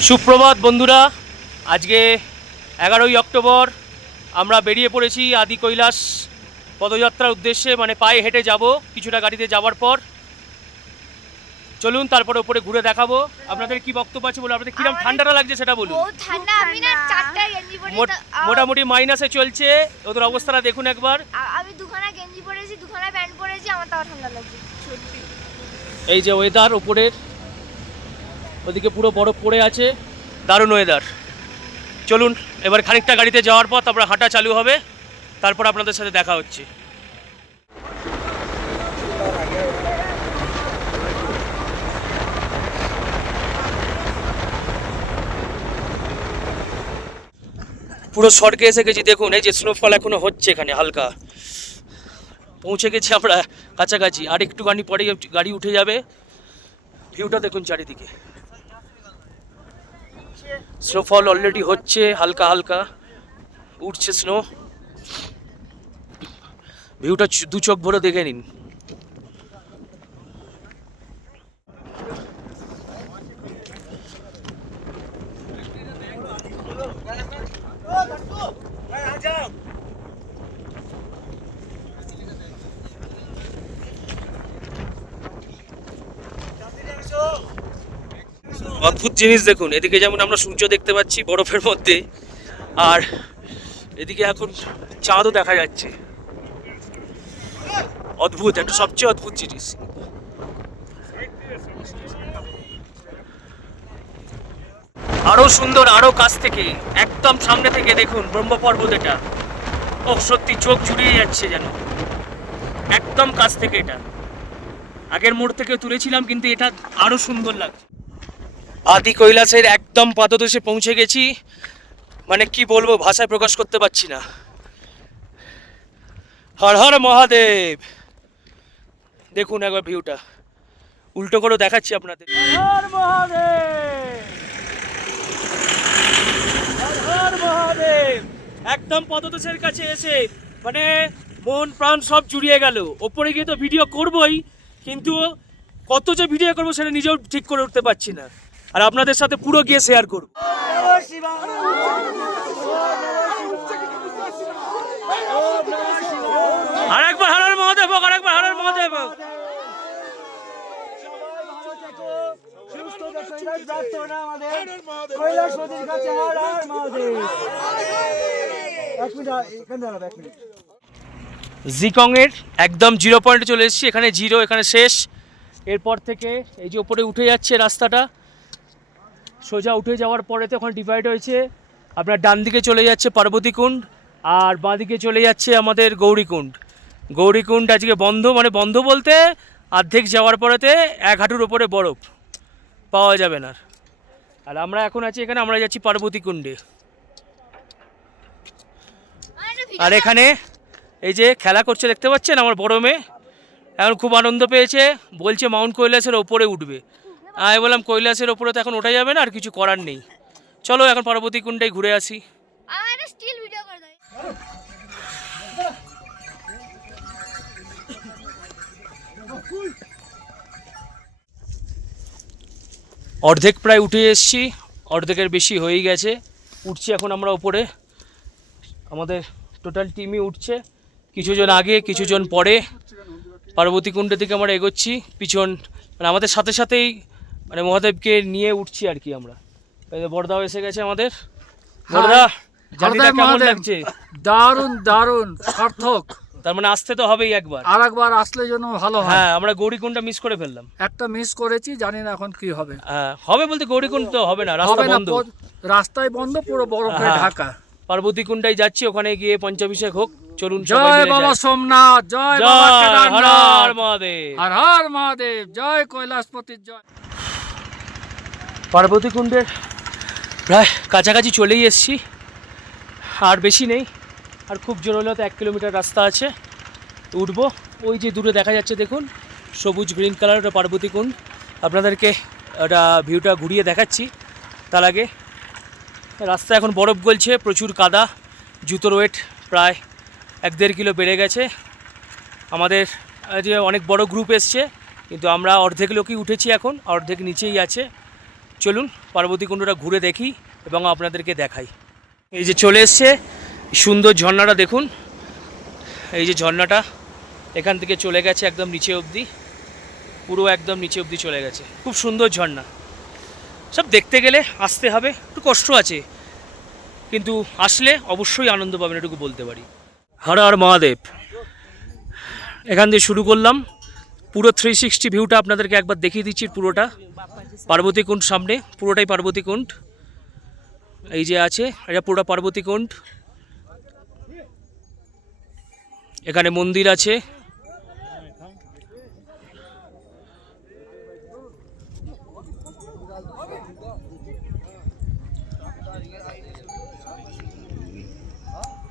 সুপ্রভাত বন্ধুরা আজকে এগারোই অক্টোবর আমরা বেরিয়ে পড়েছি আদি কৈলাস পদযাত্রার উদ্দেশ্যে মানে পায়ে হেঁটে যাব কিছুটা গাড়িতে যাওয়ার পর। চলুন তারপরে উপরে ঘুরে দেখাবো। আপনাদের কি বক্তব্য আছে বলুন আপনাদের কীরকম ঠান্ডাটা লাগছে সেটা বলুন। বহুত ঠান্ডা আমি না চারটা গেঞ্জি পরে মোট- মোটামুটি মাইনাসে চলছে ওদের অবস্থাটা দেখুন একবার। আমি দুখানা গেঞ্জি পরেছি দুখানা প্যান্ট পরেছি আমার তাও ঠান্ডা লাগছে। এই যে ওয়েদার উপরের। ওদিকে পুরো বরফ পড়ে আছে। দারুণ ওয়েদার চলুন, এবার খানিকটা গাড়িতে যাওয়ার পর তারপরে হাঁটা চালু হবে। তারপর আপনাদের সাথে দেখা হচ্ছে। পুরো সড়কে এসে গেছি, দেখুন, এই যে স্নোফল এখনও হচ্ছে এখানে, হালকা। পৌঁছে গেছি আমরা কাছাকাছি, আর একটুখানি পরে গাড়ি উঠে যাবে। ভিউটা দেখুন চারিদিকে। স্নোফল অলরেডি হচ্ছে হালকা হালকা উঠছে স্নো ভিউটা দু চোখ ভরে দেখে নিন। অদ্ভুত জিনিস দেখুন। এদিকে যেমন আমরা সূর্য দেখতে পাচ্ছি বরফের মধ্যে, আর এদিকে এখন চাঁদও দেখা যাচ্ছে। অদ্ভুত, একটা সবচেয়ে অদ্ভুত জিনিস। আরও সুন্দর, আরও কাছ থেকে, একদম সামনে থেকে দেখুন ব্রহ্ম পর্বত এটা। ও সত্যি চোখ জুড়িয়ে যাচ্ছে যেন। একদম কাছ থেকে এটা। আগের মোড় থেকে তুলেছিলাম, কিন্তু এটা আরও সুন্দর লাগছে। আদি কৈলাসের একদম পাদদেশে পৌঁছে গেছি। মানে কি বলব ভাষায় প্রকাশ করতে পারছি না। হর হর মহাদেব। দেখুন একবার ভিউটা। উল্টো করে দেখাচ্ছি আপনাদের। হর মহাদেব। হর মহাদেব। একদম পদদেশের কাছে এসে মানে মন প্রাণ সব জুড়িয়ে গেল। ওপরে গিয়ে তো ভিডিও করবই কিন্তু কত যে ভিডিও করব সেটা নিজেও ঠিক করে উঠতে পারছি না। আর আপনাদের সাথে পুরো গিয়ে শেয়ার করব আর একবার হারার মহাদেব আর একবার হারার মহাদেব। জিকং এর একদম জিরো পয়েন্টে চলে এসেছি, এখানে জিরো, এখানে শেষ এরপর থেকে এই যে উপরে উঠে যাচ্ছে রাস্তাটা সোজা উঠে যাওয়ার পরেতে ওখানে ডিভাইড হয়েছে। আপনার ডান দিকে চলে যাচ্ছে পার্বতীকুণ্ড আর বাঁ দিকে চলে যাচ্ছে আমাদের গৌরীকুণ্ড গৌরীকুণ্ড আজকে বন্ধ মানে বন্ধ বলতে অর্ধেক যাওয়ার পরেতে এক হাঁটুর ওপরে বরফ। পাওয়া যাবে না আর। আর আমরা এখন আছি এখানে, আমরা যাচ্ছি পার্বতীকুণ্ডে আর এখানে এই যে খেলা করছে, দেখতে পাচ্ছেন আমার বড় মেয়ে? এখন খুব আনন্দ পেয়েছে, বলছে মাউন্ট কৈলাসের ওপরে উঠবে। আমি বললাম কৈলাসের ওপরে তো এখন ওঠা যাবে না আর কিছু করার নেই। চলো এখন পার্বতী কুণ্ডায় ঘুরে আসি। অর্ধেক প্রায় উঠে এসেছি অর্ধেকের বেশি হয়েই গেছে। উঠছি এখন আমরা ওপরে আমাদের টোটাল টিমই উঠছে। কিছুজন আগে কিছুজন পরে। পার্বতী কুণ্ডের দিকে আমরা এগোচ্ছি পিছন মানে আমাদের সাথে সাথেই মানে মহাদেবকে নিয়ে উঠছি আর কি আমরা। বড়দাও এসে গেছে আমাদের। বড়দা জার্নিটা কেমন লাগছে? দারুণ দারুণ সার্থক। তার মানে আসতে তো হবেই একবার। আর একবার আসলে যেন ভালো হয়। হ্যাঁ আমরা গৌরীকুণ্ডটা মিস করে ফেললাম। একটা মিস করেছি জানি না এখন কি হবে। হ্যাঁ হবে বলতে গৌরীকুণ্ড তো হবে না রাস্তা বন্ধ। রাস্তায় বন্ধ পুরো বরফে হ্যাঁ। ঢাকা। পার্বতী কুণ্ডায় যাচ্ছি ওখানে গিয়ে পঞ্চাভিষেক হোক চলুন জয় বাবা সোমনাথ জয় বাবা হর হর মহাদেব। হর হর মহাদেব জয় কৈলাসপতির জয়। পার্বতী কুণ্ডের প্রায় কাছাকাছি চলেই এসেছি। আর বেশি নেই। আর খুব জোর হলেও তো এক কিলোমিটার রাস্তা আছে। উঠবো। ওই যে দূরে দেখা যাচ্ছে, দেখুন, সবুজ গ্রিন কালার ওটা পার্বতী কুণ্ড। আপনাদেরকে ওটা ভিউটা ঘুরিয়ে দেখাচ্ছি। তার আগে রাস্তা এখন বরফ গলছে, প্রচুর কাদা, জুতোর ওয়েট প্রায় এক দেড় কিলো বেড়ে গেছে। আমাদের যে অনেক বড় গ্রুপ এসছে, কিন্তু আমরা অর্ধেক লোকই উঠেছি এখন, অর্ধেক নিচেই আছে। চলুন পার্বতী কুণ্ডটা ঘুরে দেখি এবং আপনাদেরকে দেখাই। এই যে চলে এসছে সুন্দর ঝর্ণাটা দেখুন। এই যে ঝর্ণাটা এখান থেকে চলে গেছে একদম নিচে অবধি। পুরো একদম নিচে অবধি চলে গেছে। খুব সুন্দর ঝর্ণা। সব দেখতে গেলে আসতে হবে, একটু কষ্ট আছে। কিন্তু আসলে অবশ্যই আনন্দ পাবেন, এটুকু বলতে পারি। হর হর মহাদেব। এখান দিয়ে শুরু করলাম। পুরো থ্রি সিক্সটি ভিউটা আপনাদেরকে একবার দেখিয়ে দিচ্ছি পুরোটা। পার্বতী কুণ্ড সামনে, পুরোটাই পার্বতী কুণ্ড এই যে আছে, এটা পুরোটা পার্বতী কুণ্ড এখানে মন্দির আছে।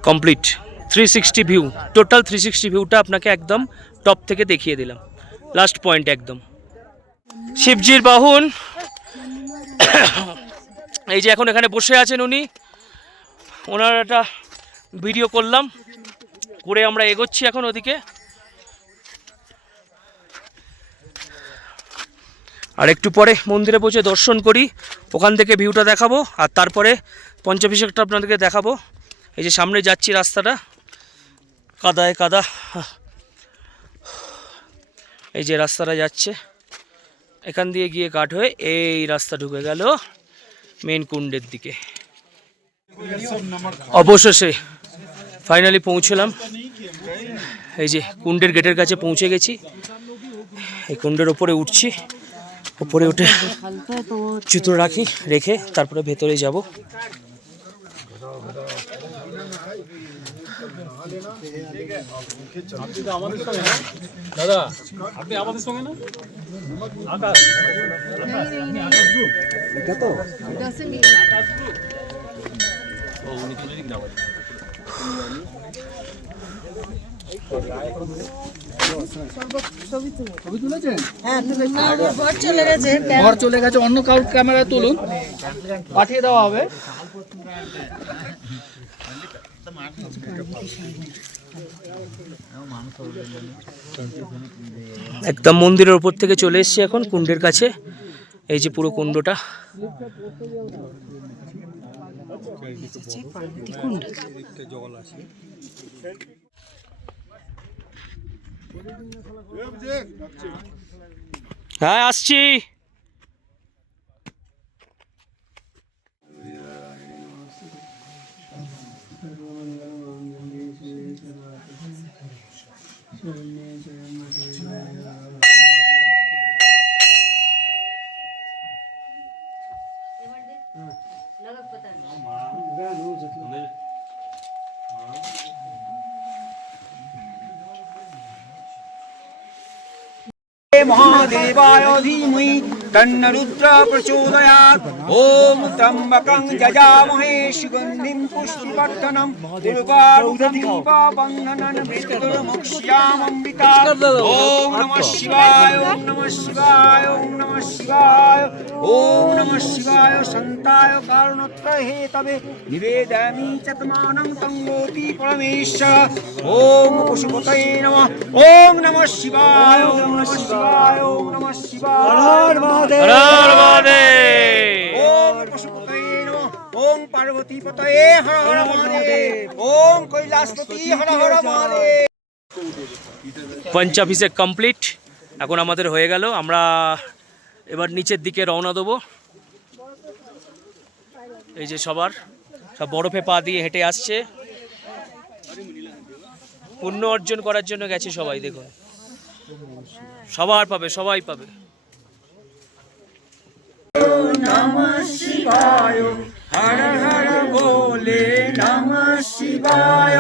Complete. Three sixty view total three sixty ভিউটা আপনাকে একদম টপ থেকে দেখিয়ে দিলাম। লাস্ট পয়েন্ট একদম। শিবজির বাহন। এই যে এখন এখানে বসে আছেন উনি। ওনার একটা ভিডিও করলাম। করে আমরা এগোচ্ছি এখন ওদিকে। আর একটু পরে মন্দিরে পৌঁছে দর্শন করি। ওখান থেকে ভিউটা দেখাবো। আর তারপরে পঞ্চাভিষেকটা আপনাদেরকে দেখাবো। এই যে সামনে যাচ্ছি রাস্তাটা। কাদায় কাদা। এই যে রাস্তাটা যাচ্ছে এখান দিয়ে গিয়ে কাট হয়ে এই রাস্তা ঢুকে গেল মেন কুণ্ডের দিকে। অবশেষে ফাইনালি পৌঁছলাম। এই যে কুণ্ডের গেটের কাছে পৌঁছে গেছি। এই কুণ্ডের ওপরে উঠছি ওপরে উঠে জুতো রাখি রেখে তারপরে ভেতরে যাব। ঘর চলে গেছে অন্য কারোর ক্যামেরায় তুলুন। পাঠিয়ে দেওয়া হবে। একদম মন্দিরের উপর থেকে চলে এসেছি এখন, কুণ্ডের কাছে। এই যে পুরো কুণ্ডটা। হ্যাঁ আসছি। মহাদেবায় ধীমহি तन्न प्रचोदयात् ॐ त्र्यम्बकं जजामहे सुगन्धिं पुष्टिवर्धनं दुर्गारुदीपबन्धनं मृत्युर्मुक्ष्यामम्बिका ॐ नमः शिवाय ॐ नमः शिवाय ॐ नमः शिवाय ॐ नमः शिवाय सन्ताय कारुणत्र हे तवे निवेदयामि चत्मानं तङ्गोति परमेश्वर ॐ पशुपतये नमः ॐ नमः शिवाय ॐ नमः शिवाय ॐ नमः शिवाय ওম পশুপতয়ে নমঃ ওম পার্বতীপতয়ে হর হর মহাদেব ওম কৈলাসপতি হর হর মহাদেব পঞ্চাভিষেক কমপ্লিট এখন আমাদের হয়ে গেল। আমরা এবার নিচের দিকে রওনা দেবো। এই যে সবার সব বরফে পা দিয়ে হেঁটে আসছে। পুণ্য অর্জন করার জন্য গেছে সবাই দেখুন। সবার পাবে সবাই পাবে। হর হর ভোলে নমঃ শিবায়।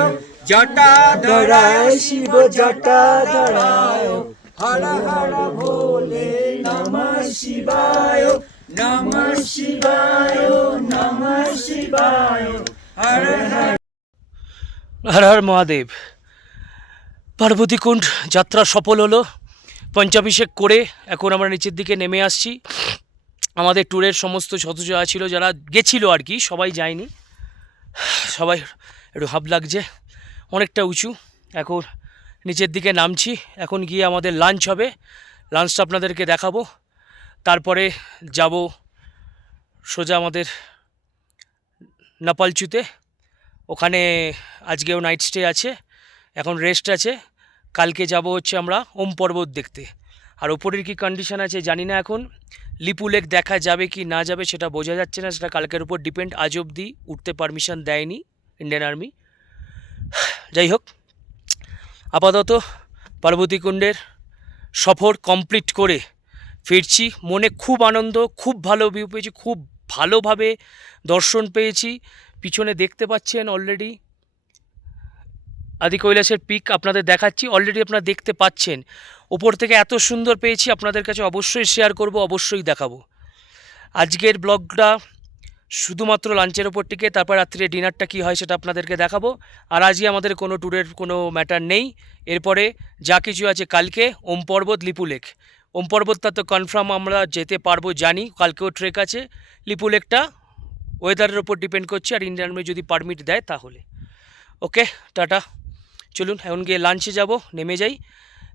জটাধরায় শিব জটাধরায়। হর হর ভোলে নমঃ শিবায়। নমঃ শিবায় নমঃ শিবায়। হর হর হর হর মহাদেব। পার্বতীকুণ্ড যাত্রা সফল হলো। পঞ্চাভিষেক করে এখন আমরা নিচের দিকে নেমে আসছি। আমাদের ট্যুরের সমস্ত সদস্য যারা ছিল, যারা গেছিল আর কি, সবাই যায়নি। সবাই একটু হাব লাগছে, অনেকটা উঁচু। এখন নিচের দিকে নামছি, এখন গিয়ে আমাদের লাঞ্চ হবে। লাঞ্চটা আপনাদেরকে দেখাবো। তারপরে যাব সোজা আমাদের নাপালচুতে। ওখানে আজকেও নাইট স্টে আছে, এখন রেস্ট আছে। কালকে যাব হচ্ছে আমরা ওম পর্বত দেখতে। আর ওপরের কি কন্ডিশন আছে জানি না এখন। লিপু লেক দেখা যাবে কি না যাবে সেটা বোঝা যাচ্ছে না, সেটা কালকের উপর ডিপেন্ড, আজ অবধি উঠতে পারমিশন দেয়নি ইন্ডিয়ান আর্মি। যাই হোক, আপাতত পার্বতী কুণ্ডের সফর কমপ্লিট করে ফিরছি। মনে খুব আনন্দ, খুব ভালো ভিউ পেয়েছি, খুব ভালোভাবে দর্শন পেয়েছি। পিছনে দেখতে পাচ্ছেন অলরেডি আদি কৈলাসের পিক আপনাদের দেখাচ্ছি অলরেডি আপনারা দেখতে পাচ্ছেন। ওপর থেকে এত সুন্দর পেয়েছি, আপনাদের কাছে অবশ্যই শেয়ার করব, অবশ্যই দেখাবো। আজকের ব্লগটা শুধুমাত্র লাঞ্চের ওপর টিকে তারপর রাত্রে ডিনারটা কী হয় সেটা আপনাদেরকে দেখাবো। আর আজই আমাদের কোনো ট্যুরের কোনো ম্যাটার নেই। এরপরে যা কিছু আছে কালকে, ওম পর্বত লিপুলেক ওম পর্বতটা তো কনফার্ম আমরা যেতে পারব, জানি, কালকেও ট্রেক আছে। লিপুলেকটা ওয়েদারের ওপর ডিপেন্ড করছে, আর ইন্ডিয়ান আর্মি যদি পারমিট দেয় তাহলে। Okay tata. চলুন, এখন গিয়ে লাঞ্চে যাব, নেমে যাই।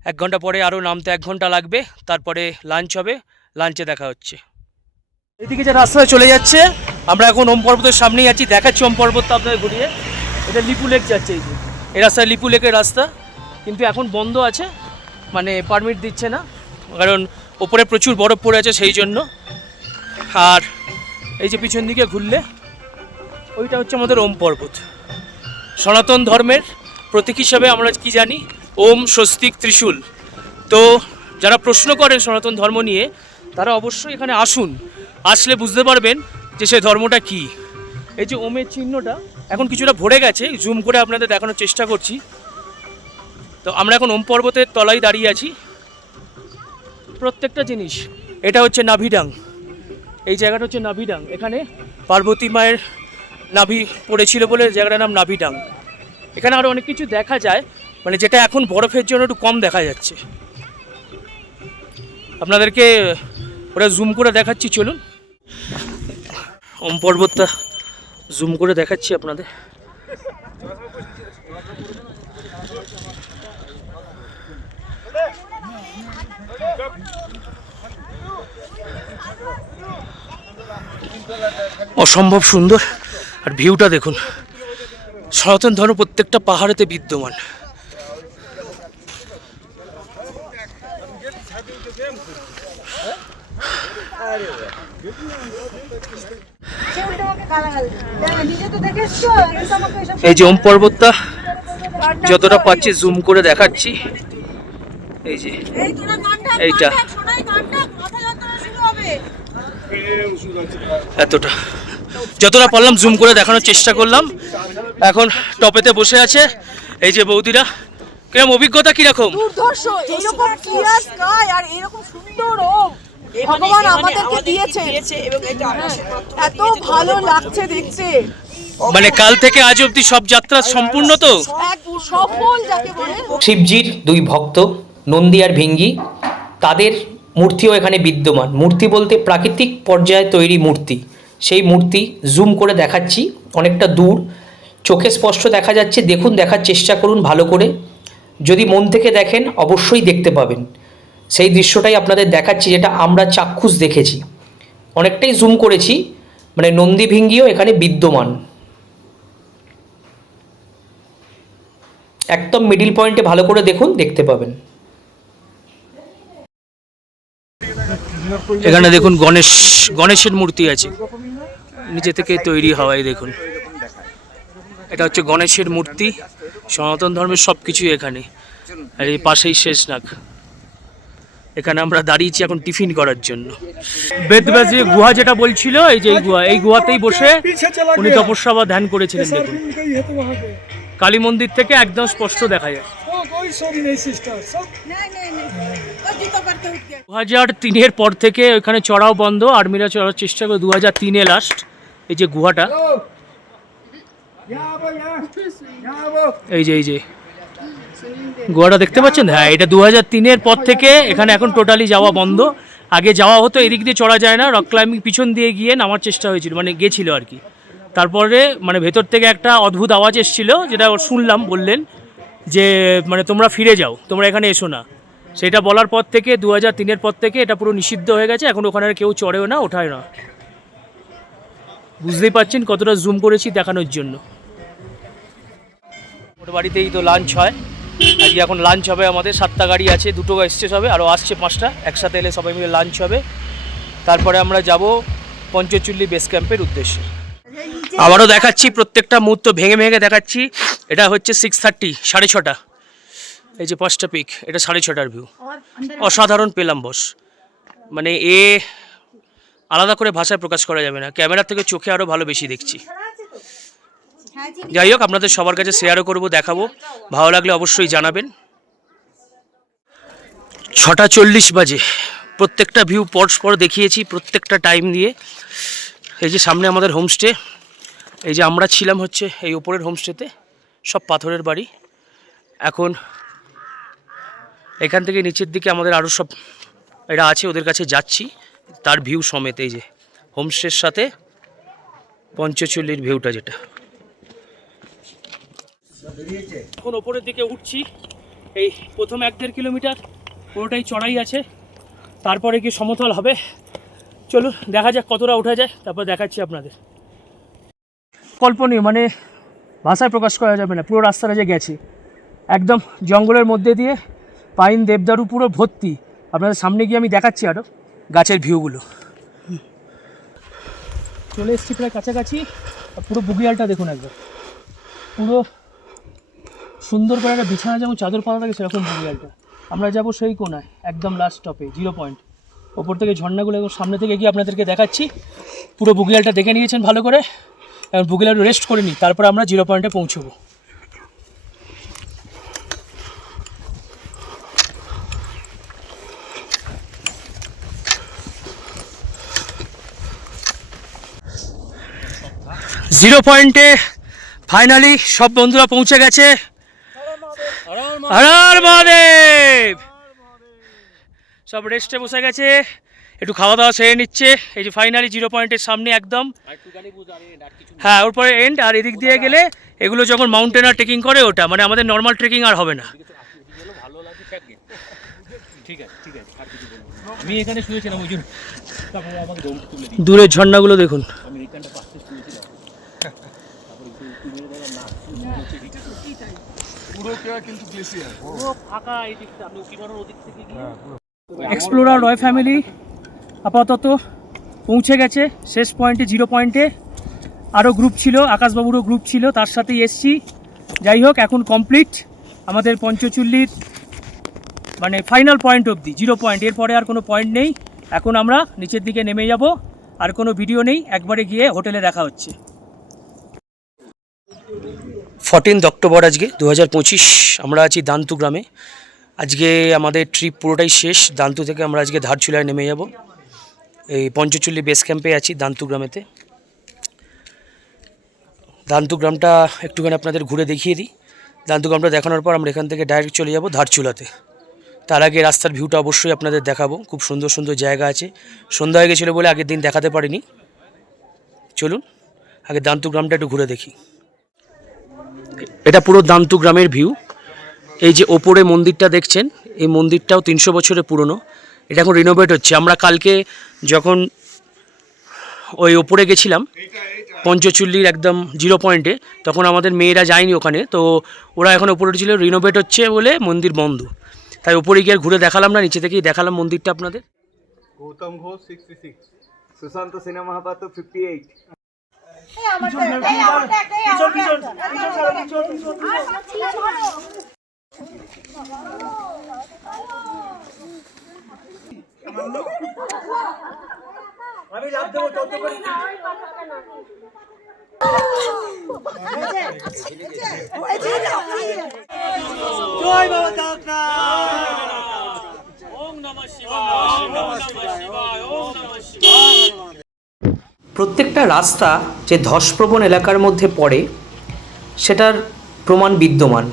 এক ঘণ্টা পরে আরও নামতে এক ঘণ্টা লাগবে, তারপরে লাঞ্চ হবে লাঞ্চে দেখা হচ্ছে। এদিকে যে রাস্তায় চলে যাচ্ছে, আমরা এখন ওম পর্বতের সামনেই আছি, দেখাচ্ছি ওম পর্বতটা আপনাদের ঘুরিয়ে। এটা লিপু লেক যাচ্ছে এই যে। এই রাস্তায় লিপু লেকের রাস্তা, কিন্তু এখন বন্ধ আছে মানে পারমিট দিচ্ছে না, কারণ ওপরে প্রচুর বরফ পড়ে আছে সেই জন্য। আর এই যে পিছন দিকে ঘুরলে, ওইটা হচ্ছে আমাদের ওম পর্বত। সনাতন ধর্মের প্রতীক হিসাবে আমরা কি জানি? ওম স্বস্তিক ত্রিশূল। তো যারা প্রশ্ন করেন সনাতন ধর্ম নিয়ে, তারা অবশ্যই এখানে আসুন। আসলে বুঝতে পারবেন যে সে ধর্মটা কি। এই যে ওমের চিহ্নটা, এখন কিছুটা ভরে গেছে। জুম করে আপনাদের দেখানোর চেষ্টা করছি। তো আমরা এখন ওম পর্বতের তলায় দাঁড়িয়ে আছি। প্রত্যেকটা জিনিস, এটা হচ্ছে নাভিডাং। এই জায়গাটা হচ্ছে নাভিডাং। এখানে পার্বতী মায়ের নাভি পড়েছিল বলে জায়গাটার নাম নাভিডাং। এখানে আরও অনেক কিছু দেখা যায়। মানে যেটা এখন বরফের জন্য একটু কম দেখা যাচ্ছে। আপনাদেরকে ওটা জুম করে দেখাচ্ছি, চলুন। ওম পর্বতটা জুম করে দেখাচ্ছি আপনাদের। অসম্ভব সুন্দর। আর ভিউটা দেখুন। সনাতন ধর্ম প্রত্যেকটা পাহাড়েতে বিদ্যমান। এই যে ওম পর্বতটা, যতটা পাচ্ছি জুম করে দেখাচ্ছি। এই যে, এইটা। এতটা। যতটা পারলাম জুম করে দেখানোর চেষ্টা করলাম। এখন টপেতে বসে আছে এই যে বৌদিরা। কীরকম অভিজ্ঞতা কীরকম? দুর্ধর্ষ, এরকম আর এরকম সুন্দর ওম। ভগবান আমাদেরকে দিয়েছে এত ভালো লাগছে দেখতে। মানে কাল থেকে আজ অবধি সব যাত্রা সম্পূর্ণ তো? এক সফল যাকে বলে। শিবজির দুই ভক্ত নন্দী আর ভিঙ্গি তাদের মূর্তিও এখানে বিদ্যমান। মূর্তি বলতে প্রাকৃতিক পর্যায়ে তৈরি মূর্তি। সেই মূর্তি জুম করে দেখাচ্ছি অনেকটা দূর। চোখে স্পষ্ট দেখা যাচ্ছে দেখুন দেখার চেষ্টা করুন ভালো করে। যদি মন থেকে দেখেন অবশ্যই দেখতে পাবেন। সেই দৃশ্যটাই আপনাদের দেখাচ্ছি, যেটা আমরা চাক্ষুষ দেখেছি। অনেকটাই জুম করেছি মানে নন্দী ভিঙ্গিও এখানে বিদ্যমান। একদম মিডিল পয়েন্টে ভালো করে দেখুন, দেখতে পাবেন। এখানে দেখুন গণেশ, গণেশের মূর্তি আছে। নিজে থেকে তৈরি হওয়াই দেখুন। এটা হচ্ছে গণেশের মূর্তি, সনাতন ধর্মের সব কিছুই এখানে। আর এই পাশেই শেষনাগ। এখানে আমরা দাঁড়িয়েছি এখন টিফিন করার জন্য। বেদব্যাসী গুহা যেটা বলছিল, এই যে এই গুহা, এই গুহাতেই বসে উনি তপস্যা বা ধ্যান করেছিলেন, দেখুন। কালী মন্দির থেকে একদম স্পষ্ট দেখা যায়। দু হাজার তিনের পর থেকে ওইখানে চড়াও বন্ধ, আর্মিরা চড়ার চেষ্টা করে দু হাজার তিনে লাস্ট এই যে গুহাটা। এই যে এই যে। গুহাটা দেখতে পাচ্ছেন? হ্যাঁ এটা দু হাজার তিনের পর থেকে এখানে এখন টোটালি যাওয়া বন্ধ। আগে যাওয়া হতো, এদিক দিয়ে চড়া যায় না রক ক্লাইম্বিং পিছন দিয়ে গিয়ে নামার চেষ্টা হয়েছিল মানে গেছিল আর কি। তারপরে মানে ভেতর থেকে একটা অদ্ভুত আওয়াজ এসেছিল, যেটা শুনলাম, বললেন যে মানে তোমরা ফিরে যাও, তোমরা এখানে এসো না। সেটা বলার পর থেকে দু হাজার তিনের পর থেকে এটা পুরো নিষিদ্ধ হয়ে গেছে, এখন ওখানে কেউ চড়েও না ওঠায় না। বুঝতেই পারছেন কতটা জুম করেছি দেখানোর জন্য। বাড়িতেই তো লাঞ্চ হয়। আজকে এখন লাঞ্চ হবে আমাদের, সাতটা গাড়ি আছে, দুটো স্টেজ হবে আরও আসছে পাঁচটা, একসাথে এলে সবাই মিলে লাঞ্চ হবে। তারপরে আমরা যাব পঞ্চচুল্লি বেস ক্যাম্পের উদ্দেশ্যে। আবারও দেখাচ্ছি প্রত্যেকটা মুহূর্ত ভেঙে ভেঙে দেখাচ্ছি। এটা হচ্ছে সিক্স থার্টি সাড়ে ছটা। এই যে পাঁচটা পিক এটা সাড়ে ছটার ভিউ অসাধারণ পেলাম বস মানে এ আলাদা করে ভাষায় প্রকাশ করা যাবে না। ক্যামেরা থেকে চোখে আরও ভালো বেশি দেখছি। যাই হোক, আপনাদের সবার কাছে শেয়ারও করব, দেখাবো। ভালো লাগলে অবশ্যই জানাবেন। ছটা চল্লিশ বাজে। প্রত্যেকটা ভিউ পরস্পর দেখিয়েছি, প্রত্যেকটা টাইম দিয়ে এই যে সামনে আমাদের হোমস্টে এই যে আমরা ছিলাম হচ্ছে এই ওপরের হোমস্টেতে সব পাথরের বাড়ি। এখন এখান থেকে নিচের দিকে আমাদের আরও সব এরা আছে, ওদের কাছে যাচ্ছি, তার ভিউ সমেত এই যে হোমস্টের সাথে পঞ্চচল্লির ভিউটা যেটা। এখন ওপরের দিকে উঠছি। এই প্রথম এক দেড় কিলোমিটার, পুরোটাই চড়াই আছে। তারপরে কি সমতল হবে। চলুন, দেখা যাক কতটা ওঠা যায়, তারপর দেখাচ্ছি আপনাদের। কল্পনীয় মানে ভাষায় প্রকাশ করা যাবে না, পুরো রাস্তাটা যে গেছে। একদম জঙ্গলের মধ্যে দিয়ে পাইন দেবদারু পুরো ভর্তি। আপনাদের সামনে গিয়ে আমি দেখাচ্ছি আরও গাছের ভিউগুলো। চলে এসছি প্রায় কাছাকাছি। পুরো বুগিয়ালটা দেখুন একবার। পুরো সুন্দর করে একটা বিছানা যেমন চাদর পাতা থাকে, সেরকম বুগিয়ালটা আমরা যাব সেই কোনায়, একদম লাস্ট স্টপে জিরো পয়েন্ট ওপর থেকে ঝর্ণাগুলো একদম সামনে থেকে গিয়ে আপনাদেরকে দেখাচ্ছি। পুরো বুগিয়ালটা দেখে নিয়েছেন ভালো করে। এবং বুগিয়াল রেস্ট করে নিই, তারপর আমরা জিরো পয়েন্টে পৌঁছবো। জিরো পয়েন্টে ফাইনালি সব বন্ধুরা পৌঁছে গেছে। হর হর মহাদেব। সব রেস্টে বসে গেছে। একটু খাওয়া দাওয়া সেরে নিচ্ছে। এই যে ফাইনালি জিরো পয়েন্টের সামনে একদম। হ্যাঁ ওর পরে এন্ড আর এদিক দিয়ে গেলে এগুলো যখন মাউন্টেনার ট্রেকিং করে ওটা মানে আমাদের নর্মাল ট্রেকিং আর হবে না। দূরের ঝর্ণাগুলো দেখুন। এক্সপ্লোরার রয় ফ্যামিলি আপাতত পৌঁছে গেছে। শেষ পয়েন্টে জিরো পয়েন্টে আরও গ্রুপ ছিল আকাশবাবুরও গ্রুপ ছিল তার সাথেই এসছি। যাই হোক এখন কমপ্লিট আমাদের পঞ্চচুল্লির মানে ফাইনাল পয়েন্ট অবধি জিরো পয়েন্ট এরপরে আর কোনো পয়েন্ট নেই। এখন আমরা নিচের দিকে নেমে যাব আর কোনো ভিডিও নেই। একবারে গিয়ে হোটেলে দেখা হচ্ছে। ফর্টিন্থ অক্টোবর আজকে দু হাজার পঁচিশ, আমরা আছি দান্তু গ্রামে। আজকে আমাদের ট্রিপ পুরোটাই শেষ, দান্তু থেকে আমরা আজকে ধারচুলায় নেমে যাব। এই পঞ্চচল্লি বেস ক্যাম্পে আছি দান্তু গ্রামেতে। দান্তু গ্রামটা একটুখানি আপনাদের ঘুরে দেখিয়ে দিই। দান্তু গ্রামটা দেখানোর পর আমরা এখান থেকে ডাইরেক্ট চলে যাব ধারচুলাতে। তার আগে রাস্তার ভিউটা অবশ্যই আপনাদের দেখাবো, খুব সুন্দর সুন্দর জায়গা আছে। সন্ধ্যা হয়ে গেছিল বলে আগের দিন দেখাতে পারিনি। চলুন, আগে দান্তু গ্রামটা একটু ঘুরে দেখি। এটা পুরো দান্তু গ্রামের ভিউ এই যে ওপরে মন্দিরটা দেখছেন, এই মন্দিরটাও তিনশো বছরের পুরনো। এটা এখন রিনোভেট হচ্ছে। আমরা কালকে যখন ওই ওপরে গেছিলাম, পঞ্চচুল্লির একদম জিরো পয়েন্টে তখন আমাদের মেয়েরা যায়নি ওখানে। তো ওরা এখন ওপরে ছিল রিনোভেট হচ্ছে বলে মন্দির বন্ধ। তাই ওপরে গিয়ে ঘুরে দেখালাম না, নিচে থেকেই দেখালাম মন্দিরটা আপনাদের। গৌতম ঘোষ সিক্সটি সিক্স সুশান্ত সিনেমা মাহাপাত্র ফিফটি এইট আমি লাভ দেবো তত জয় বাবা তারকনাথ ওম নমঃ শিবায় ওম নমঃ শিবায় ওম প্রত্যেকটা রাস্তা যে ধসপ্রবণ এলাকার মধ্যে পড়ে, সেটার প্রমাণ বিদ্যমান।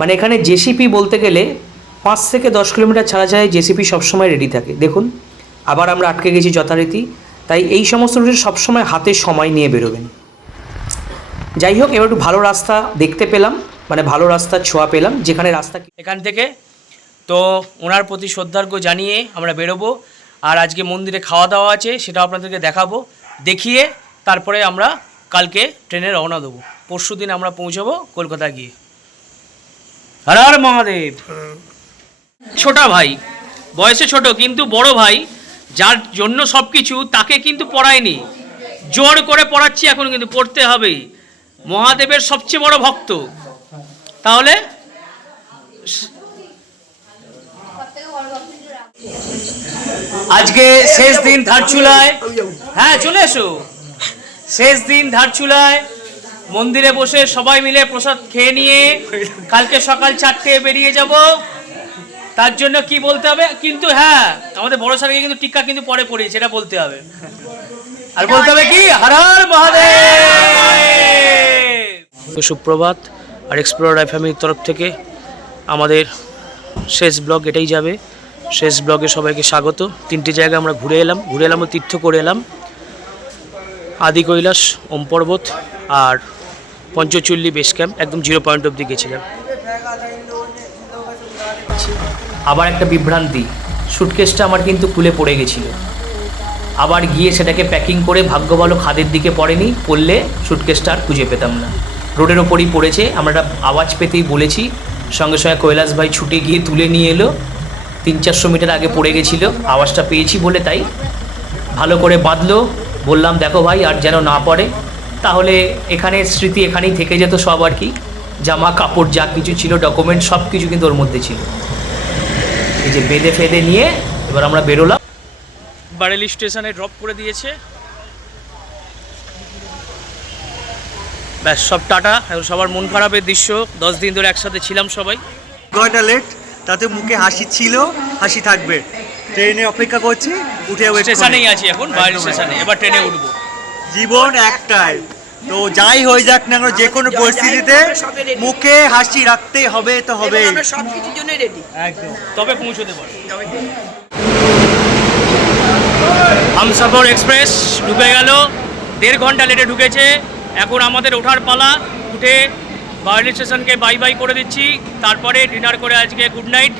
মানে এখানে জেসিপি বলতে গেলে পাঁচ থেকে দশ কিলোমিটার ছাড়া ছাড়াই জেসিপি সবসময় রেডি থাকে। দেখুন, আবার আমরা আটকে গেছি যথারীতি। তাই এই সমস্ত রুটে সবসময় হাতে সময় নিয়ে বেরোবেন। যাই হোক, এবার একটু ভালো রাস্তা দেখতে পেলাম মানে ভালো রাস্তার ছোঁয়া পেলাম, যেখানে রাস্তা এখান থেকে তো ওনার প্রতি শ্রদ্ধার্ঘ জানিয়ে আমরা বেরোবো। আর আজকে মন্দিরে খাওয়া দাওয়া আছে, সেটাও আপনাদেরকে দেখাবো। দেখিয়ে তারপরে আমরা কালকে ট্রেনে রওনা দেবো। পরশু দিন আমরা পৌঁছাবো কলকাতা গিয়ে। হর হর মহাদেব। ছোটা ভাই, বয়সে ছোট কিন্তু বড় ভাই, যার জন্য সব কিছু তাকে কিন্তু পড়ায়নি। জোর করে পড়াচ্ছি এখন কিন্তু পড়তে হবে। মহাদেবের সবচেয়ে বড় ভক্ত। তাহলে আজকে শেষ দিন ধারচুলায়। হ্যাঁ চলে এসো। শেষ দিন ধারচুলায় মন্দিরে বসে সবাই মিলে প্রসাদ খেয়ে নিয়ে কালকে সকাল চারটে বেরিয়ে যাব। তার জন্য কি বলতে হবে? কিন্তু হ্যাঁ আমাদের বড় সারকে কিন্তু টিক্কা কিন্তু পরে পড়িয়েছে এটা বলতে হবে। আর বলতে হবে কি? হর হর মহাদেব! সুপ্রভাত আর এক্সপ্লোরার ফ্যামিলির তরফ থেকে আমাদের শেষ ব্লগ এটাই যাবে। শেষ ব্লগে সবাইকে স্বাগত। তিনটি জায়গা আমরা ঘুরে এলাম। ঘুরে এলাম ও তীর্থ করে এলাম। আদি কৈলাস, ওম পর্বত আর পঞ্চচল্লি বেস ক্যাম্প একদম জিরো পয়েন্ট অব্দি গেছিলাম। আবার একটা বিভ্রান্তি। সুটকেসটা আমার কিন্তু খুলে পড়ে গেছিল। আবার গিয়ে সেটাকে প্যাকিং করে ভাগ্য ভালো খাদের দিকে পড়েনি, পড়লে সুটকেসটা আর খুঁজে পেতাম না। রোডের ওপরই পড়েছে। আমরা আওয়াজ পেতেই বলেছি। সঙ্গে সঙ্গে কৈলাস ভাই ছুটে গিয়ে তুলে নিয়ে এলো। তিন চারশো মিটার আগে পড়ে গেছিল। আওয়াজটা পেয়েছি বলে তাই ভালো করে বাঁধলো। বললাম দেখো ভাই আর যেন না পড়ে। তাহলে এখানে স্মৃতি এখানেই থেকে যেত সব আর কি। জামা কাপড় যা কিছু ছিল ডকুমেন্ট সব কিছু কিন্তু ওর মধ্যে ছিল। এই যে বেঁধে ফেদে নিয়ে এবার আমরা বেরোলাম। বারেলি স্টেশনে ড্রপ করে দিয়েছে। ব্যাস সব টাটা। সবার মন খারাপের দৃশ্য। দশ দিন ধরে একসাথে ছিলাম সবাই। ঘণ্টা লেট তাতে মুখে হাসি ছিল হাসি থাকবে। ট্রেনে অপেক্ষা করছি উঠে স্টেশনেই আছি এখন বাইরে স্টেশনে। এবার ট্রেনে উঠবো। জীবন একটাই। তো যাই হয়ে যাক না কেন যে কোনো পরিস্থিতিতে মুখে হাসি রাখতে হবে তো হবে আমরা সব জন্য রেডি একদম। তবে পৌঁছতে পারে। হামসাফর এক্সপ্রেস ঢুকে গেল। দেড় ঘণ্টা লেটে ঢুকেছে। এখন আমাদের ওঠার পালা উঠে বার্লি স্টেশনকে বাই বাই করে দিচ্ছি। তারপরে ডিনার করে আজকে গুড নাইট।